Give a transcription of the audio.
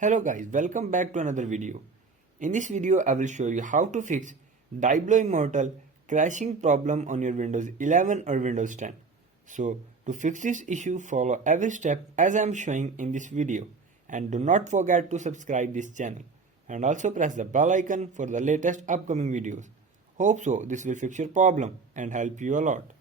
Hello guys, welcome back to another video. In this video I will show you how to fix Diablo Immortal crashing problem on your Windows 11 or Windows 10. So to fix this issue, follow every step as I am showing in this video, and do not forget to subscribe this channel and also press the bell icon for the latest upcoming videos. Hope so this will fix your problem and help you a lot.